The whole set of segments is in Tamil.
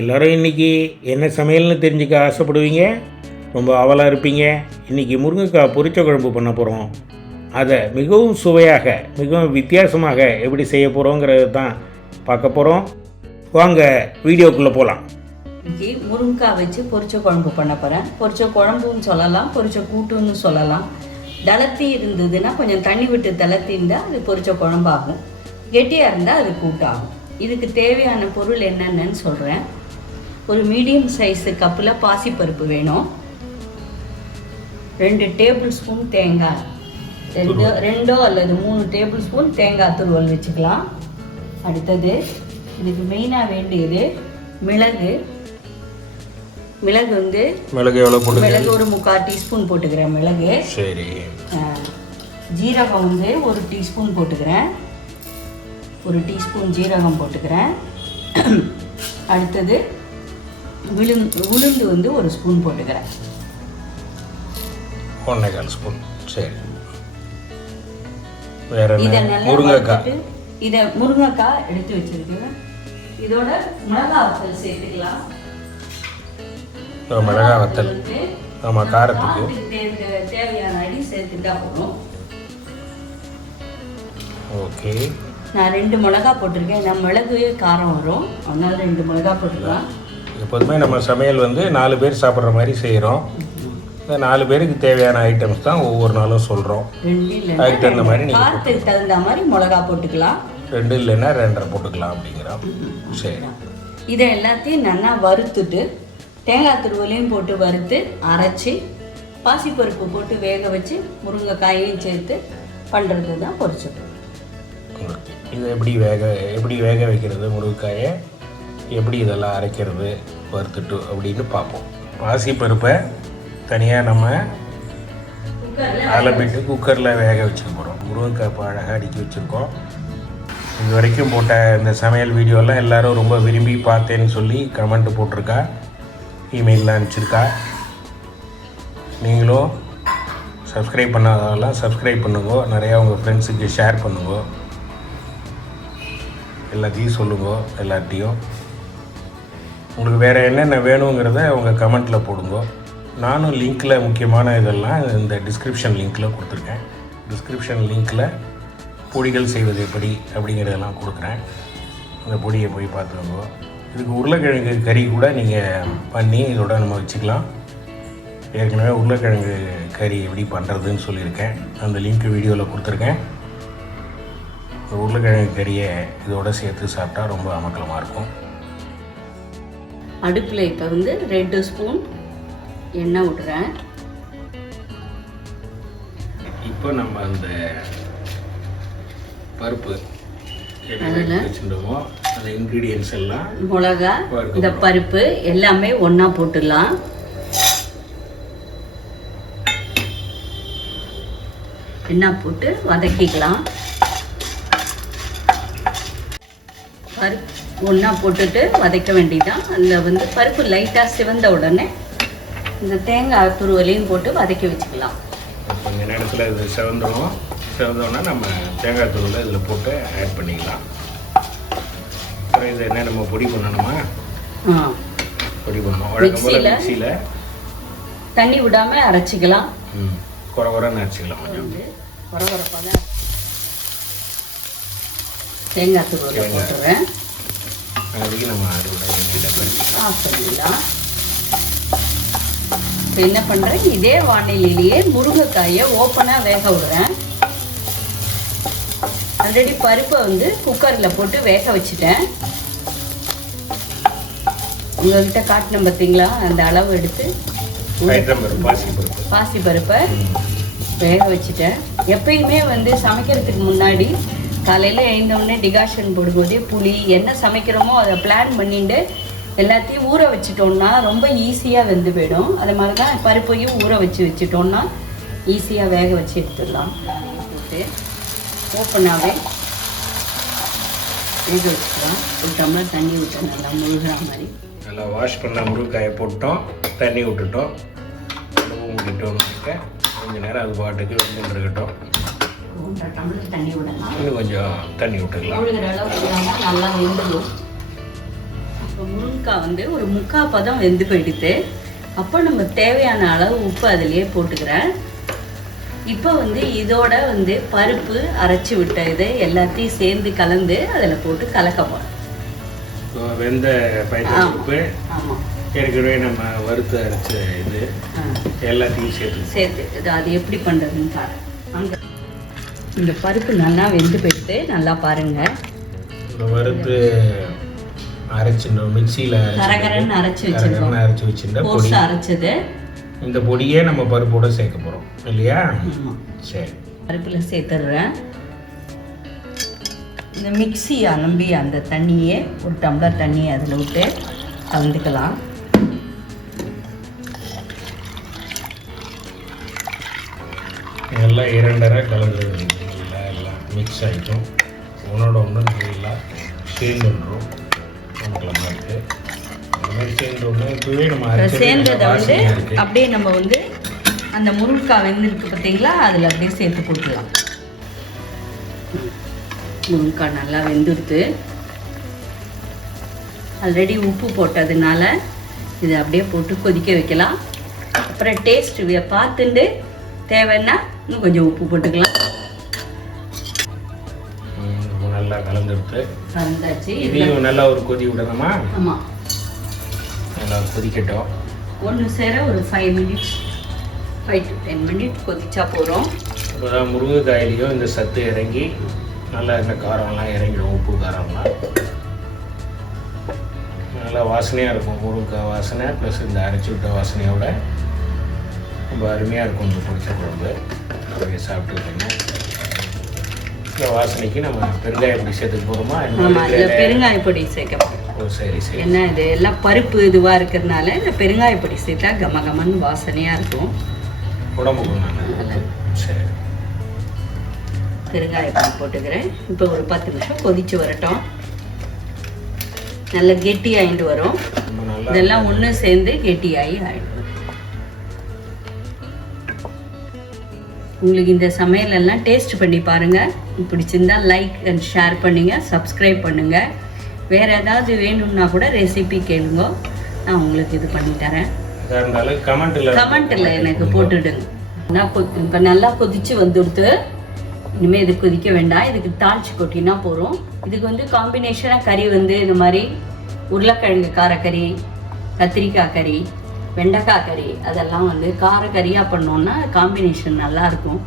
எல்லோரும் இன்றைக்கி என்ன சமையல்னு தெரிஞ்சுக்க ஆசைப்படுவீங்க, ரொம்ப ஆவலாக இருப்பீங்க. இன்றைக்கி முருங்கைக்காய் பொரிச்ச குழம்பு பண்ண போகிறோம். அதை மிகவும் சுவையாக, மிகவும் வித்தியாசமாக எப்படி செய்ய போகிறோங்கிறது தான் பார்க்க போகிறோம். வாங்க வீடியோக்குள்ளே போகலாம். இன்றைக்கி முருங்கைக்காய் வச்சு பொரிச்ச குழம்பு பண்ண போகிறேன். பொரிச்ச குழம்புன்னு சொல்லலாம், பொரிச்ச கூட்டுன்னு சொல்லலாம். தளர்த்தி இருந்ததுன்னா கொஞ்சம் தண்ணி விட்டு தளர்த்தி இருந்தால் அது பொரிச்ச குழம்பாகும். கெட்டியாக இருந்தால் அது கூட்டாகும். இதுக்கு தேவையான பொருள் என்னென்னு சொல்கிறேன். ஒரு மீடியம் சைஸு கப்பில் பாசிப்பருப்பு வேணும். 2 டேபிள் ஸ்பூன் தேங்காய், ரெண்டோ அல்லது 3 டேபிள் ஸ்பூன் தேங்காய் துருவல் வச்சுக்கலாம். அடுத்தது இதுக்கு மெயினாக வேண்டியது மிளகு. மிளகு எவ்வளோ போட்டு? மிளகு ஒரு 3/4 டீஸ்பூன் போட்டுக்கிறேன் மிளகு. சரி. ஜீரகம் 1 டீஸ்பூன் போட்டுக்கிறேன். 1 டீஸ்பூன் ஜீரகம் போட்டுக்கிறேன். அடுத்தது உளுந்து 1 ஸ்பூன் போட்டுக்கிறேன். 1/4 ஸ்பூன். சரி. வேற முருங்கைக்காய். இதை முருங்கைக்காய் எடுத்து வச்சிருக்கேன். இதோட மிளகாய் வத்தல் சேர்த்துக்கலாம். மிளகாய் வத்தல் ஆமாம், காரத்துக்கு தேவையான அடி சேர்த்துட்டா போதும். ஓகே. நான் 2 மிளகாய் போட்டிருக்கேன். நான் மிளகு காரம் வரும், அதனால 2 மிளகாய் போட்டுக்கலாம். எப்போதுமே நம்ம சமையல் 4 பேர் சாப்பிட்ற மாதிரி செய்கிறோம். இந்த 4 பேருக்கு தேவையான ஐட்டம்ஸ் தான் ஒவ்வொரு நாளும் சொல்கிறோம். அதுக்கு தகுந்த மாதிரி நீங்கள் காரத்துக்கு தகுந்த மாதிரி மிளகாய் போட்டுக்கலாம். 2 இல்லைன்னா 2.5 போட்டுக்கலாம் அப்படிங்கிறோம். சரி. இதை எல்லாத்தையும் நல்லா வறுத்துட்டு தேங்காய் துருவலையும் போட்டு வறுத்து அரைச்சி பாசிப்பருப்பு போட்டு வேக வச்சு முருங்கைக்காயையும் சேர்த்து பண்ணுறது தான் பொரிச்சது. இது எப்படி வேக வைக்கிறது, முருங்கைக்காயை எப்படி இதெல்லாம் அரைக்கிறது வறுத்துட்டு அப்படின்னு பார்ப்போம். பாசிப்பருப்பை தனியாக நம்ம அலம்பிட்டு குக்கரில் வேக வச்சுக்க போகிறோம். முருங்கைக்காய் அழகாக அடுக்கி வச்சுருக்கோம். இது வரைக்கும் போட்ட இந்த சமையல் வீடியோலாம் எல்லோரும் ரொம்ப விரும்பி பார்த்தேன்னு சொல்லி கமெண்ட் போட்டிருக்கா, இமெயிலில் அனுப்பிச்சிருக்கா. நீங்களும் சப்ஸ்கிரைப் பண்ணாதெல்லாம் சப்ஸ்கிரைப் பண்ணுங்க, நிறையா உங்கள் ஃப்ரெண்ட்ஸுக்கு ஷேர் பண்ணுங்க, எல்லாத்தையும் சொல்லுங்க. எல்லாத்தையும் உங்களுக்கு வேறு என்னென்ன வேணுங்கிறத உங்கள் கமெண்ட்டில் போடுங்க. நானும் லிங்க்கில் முக்கியமான இதெல்லாம் இந்த டிஸ்கிரிப்ஷன் லிங்க்கில் கொடுத்துருக்கேன். டிஸ்கிரிப்ஷன் லிங்க்கில் பொடிகள் செய்வது எப்படி அப்படிங்கிறதெல்லாம் கொடுக்குறேன். அந்த பொடியை போய் பார்த்துக்கோங்க. இதுக்கு உருளைக்கிழங்கு கறி கூட நீங்கள் பண்ணி இதோட நம்ம வச்சுக்கலாம். ஏற்கனவே உருளைக்கிழங்கு கறி எப்படி பண்ணுறதுன்னு சொல்லியிருக்கேன். அந்த லிங்க் வீடியோவில் கொடுத்துருக்கேன். உருளைக்கிழங்கு கறியை இதோட சேர்த்து சாப்பிட்டா ரொம்ப அமக்கலமாக இருக்கும். அடுப்பில் இப்போ 2 ஸ்பூன் எண்ணெய் விடுறேன். இப்போ நம்ம அந்த பருப்பு வச்சுருந்தோமோ அந்த இன்க்ரீடியன்ஸ் எல்லாம் மிளகா, இந்த பருப்பு எல்லாமே ஒன்றா போட்டுடலாம். எண்ணெய் போட்டு வதக்கிக்கலாம். பருப்பு ஒன்றா போட்டுட்டு வதக்க வேண்டியதான். அதில் பருப்பு லைட்டாக சிவந்த உடனே இந்த தேங்காய் துருவலையும் போட்டு வதக்கி வச்சுக்கலாம். கொஞ்சம் நேரத்தில் இது செவந்தோன்னா நம்ம தேங்காய் துருவலை இதில் போட்டு ஆட் பண்ணிக்கலாம். அப்புறம் இதை என்ன நம்ம பொடி பண்ணணுமா? பொடி பண்ணணும். மிக்சியில் தண்ணி விடாமல் அரைச்சிக்கலாம். குறன்னு அரைச்சிக்கலாம். கொஞ்சம் குறப்பாக தான் தேங்காய் துருவலை போட்டுருவேன். அதுக்கு நம்ம ஆஃப் பண்ணிடலாம். இப்போ என்ன பண்ணுறேன், இதே வானிலையிலேயே முருங்கைக்காயை ஓப்பனாக வேக விடுறேன். ஆல்ரெடி பருப்பை குக்கரில் போட்டு வேக வச்சுட்டேன். உங்கள்கிட்ட காட்டினேன் பார்த்தீங்களா, அந்த அளவு எடுத்து பாசிப்பருப்பை வேக வச்சுட்டேன். எப்பயுமே சமைக்கிறதுக்கு முன்னாடி காலையில் எழுந்தோடனே டிகாஷன் போடும்போதே புளி என்ன சமைக்கிறோமோ அதை பிளான் பண்ணிட்டு எல்லாத்தையும் ஊற வச்சுட்டோம்னா ரொம்ப ஈஸியாக வெந்து போயிடும். அது மாதிரி தான் பருப்பையும் ஊற வச்சுட்டோம்னா ஈஸியாக வேக வச்சு எடுத்துடலாம். போட்டு ஓப்பனாகவே வேக வச்சுக்கலாம். ஒரு டம்ளர் தண்ணி விட்டோம், நல்லா முழுகிற மாதிரி. நல்லா வாஷ் பண்ண முருங்கைக்காயை போட்டோம், தண்ணி விட்டுட்டோம், மூடிட்டோம். கொஞ்சம் நேரம் அது பாட்டுக்கு வெந்து இருக்கட்டும். 1.5 டம்ளர் தண்ணி விடலாம். இன்னும் கொஞ்சம் தண்ணி விட்டுக்கலாம். முழுகிற அளவுக்கு நல்லா வெந்துடும். இப்போ முருங்கைக்காய் வந்து ஒரு 3/4 பதம் வெந்து போயிடுது. அப்போ நம்ம தேவையான அளவு உப்பு அதிலேயே போட்டுக்கிறேன். இப்போ வந்து இதோட வந்து பருப்பு அரைச்சி விட்ட இது எல்லாத்தையும் சேர்ந்து கலந்து அதில் போட்டு கலக்க போகிறோம். வெந்த பருப்பு ஆமாம், ஏற்கனவே நம்ம வறுத்து அரைச்ச இது எல்லாத்தையும் சேர்த்து அது எப்படி பண்ணுறதுன்னு பாருங்க. அங்கே இந்த பருப்பு நல்லா வெந்து போயிட்டு நல்லா பாருங்கள். இந்த வறுத்து அரைச்சிட்டோம், மிக்சியில் கரகரன்னு அரைச்சி வச்சுருந்தா பொடி அரைச்சது. இந்த பொடியே நம்ம பருப்போட சேர்க்க போகிறோம் இல்லையா? சரி, பருப்பில் சேர்த்துடுறேன். இந்த மிக்சி அலம்பி அந்த தண்ணியே ஒரு டம்ளர் தண்ணியை அதில் விட்டு கலந்துக்கலாம். எல்லாம் 2 கலந்து எல்லாம் மிக்ஸ் ஆகிட்டோம். ஒன்றோட ஒன்று நல்லா சேர்ந்துடுறோம். சேர்ந்ததை வந்து அப்படியே நம்ம வந்து அந்த முருங்கைக்காய் வெந்திருக்கு பார்த்தீங்களா, அதில் அப்படியே சேர்த்து போட்டுக்கலாம். முருங்கைக்காய் நல்லா வெந்துடுது. ஆல்ரெடி உப்பு போட்டதுனால இதை அப்படியே போட்டு கொதிக்க வைக்கலாம். அப்புறம் டேஸ்ட் பார்த்துட்டு தேவைன்னா இன்னும் கொஞ்சம் உப்பு போட்டுக்கலாம். நல்லா கலந்தாச்சு. இதையும் நல்லா ஒரு கொதி விடணுமா? ஆமாம், நல்லா கொதிக்கட்டும். ஒன்று சேர ஒரு 5 to 10 மினிட் கொதிச்சா போகிறோம். இப்போதான் முருங்கைக்காயிலையும் இந்த சத்து இறங்கி நல்லா இந்த காரம்லாம் இறங்கிடும். உப்பு காரம்லாம் நல்லா வாசனையாக இருக்கும். முருங்கைக்காய் வாசனை ப்ளஸ் இந்த அரைச்சி விட்ட வாசனையோட ரொம்ப அருமையாக இருக்கும் இந்த பொரிச்ச குழம்பு. அப்படியே சாப்பிட்டுக்கிட்டோம்னா இந்த வாசனைக்கு நம்ம பெருங்காய பொடி சேர்த்துக்க போகிறோமா? பெருங்காய பொடி சேர்க்க. ஓ சரி சரி. என்ன இது எல்லாம் பருப்பு இதுவாக இருக்கிறதுனால இந்த பெருங்காய பொடி சேர்த்தா கமகமன்னு வாசனையாக இருக்கும். உடம்புக்கு நல்லது. சரி, பெருங்காய பொடி போட்டுக்கிறேன். இப்போ ஒரு 10 நிமிஷம் கொதிச்சு வரட்டும். நல்ல கெட்டியாகிட்டு வரும். இதெல்லாம் ஒன்று சேர்ந்து கெட்டியாகி ஆகிடும். உங்களுக்கு இந்த சமையல் எல்லாம் டேஸ்ட் பண்ணி பாருங்கள். பிடிச்சிருந்தா லைக் அண்ட் ஷேர் பண்ணுங்கள், சப்ஸ்கிரைப் பண்ணுங்கள். வேறு ஏதாவது வேணும்னா கூட ரெசிபி கேளுங்க, நான் உங்களுக்கு இது பண்ணி தரேன். கமெண்ட்டில் எனக்கு போட்டுடுங்க. இப்போ நல்லா கொதிச்சு வந்துடுத்து. இனிமேல் இது கொதிக்க வேண்டாம். இதுக்கு தாளிச்சு கொட்டினா போகிறோம். இதுக்கு வந்து காம்பினேஷனாக கறி வந்து இந்த மாதிரி உருளைக்கிழங்கு காரக்கறி, கத்திரிக்காய் கறி, வெண்டைக்காய் கறி, அதெல்லாம் வந்து காரக்கறியாக பண்ணோன்னா காம்பினேஷன் நல்லாயிருக்கும்.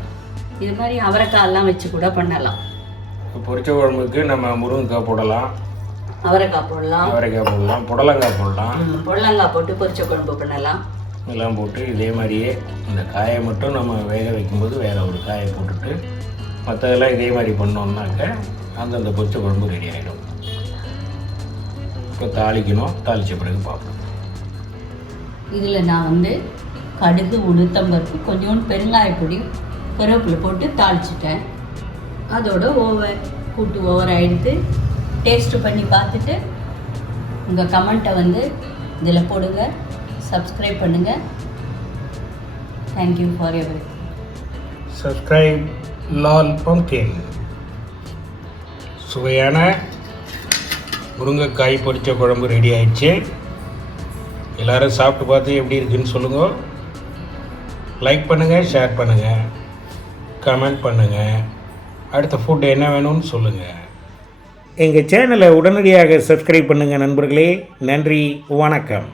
இது மாதிரி அவரைக்காயெல்லாம் வச்சு கூட பண்ணலாம். பொரிச்ச குழம்புக்கு நம்ம முருங்கைக்காய் போடலாம், அவரைக்காய் போடலாம், புடலங்காய் போடலாம். புடலங்காய் போட்டு பொரிச்ச குழம்பு பண்ணலாம். இதெல்லாம் போட்டு இதே மாதிரியே இந்த காயை மட்டும் நம்ம வேக வைக்கும்போது வேறு ஒரு காயை போட்டுட்டு மற்றதெல்லாம் இதே மாதிரி பண்ணோம்னாக்க அந்தந்த பொரிச்ச குழம்பு ரெடி ஆகிடும். இப்போ தாளிக்கணும், தாளித்த பிறகு பார்ப்போம். இதில் நான் வந்து கடுகு, உளுத்தம்பருப்பு, கொஞ்சோண்டு பெருங்காயப்பொடி, கருவேப்பிலை போட்டு தாளிச்சிட்டேன். அதோட ஓவர் ஆகிடுத்து. டேஸ்ட்டு பண்ணி பார்த்துட்டு உங்கள் கமெண்ட்டை வந்து இதில் போடுங்க, சப்ஸ்கிரைப் பண்ணுங்கள். Thank you for every. Subscribe Lal pumpkin. சுவையான முருங்கைக்காய் பொரிச்ச குழம்பு ரெடி ஆயிடுச்சு. எல்லோரும் சாப்பிட்டு பார்த்து எப்படி இருக்குன்னு சொல்லுங்கள். லைக் பண்ணுங்கள், ஷேர் பண்ணுங்கள், கமெண்ட் பண்ணுங்கள். அடுத்த ஃபுட் என்ன வேணும்னு சொல்லுங்கள். எங்கள் சேனலை உடனடியாக சப்ஸ்கிரைப் பண்ணுங்கள் நண்பர்களே. நன்றி, வணக்கம்.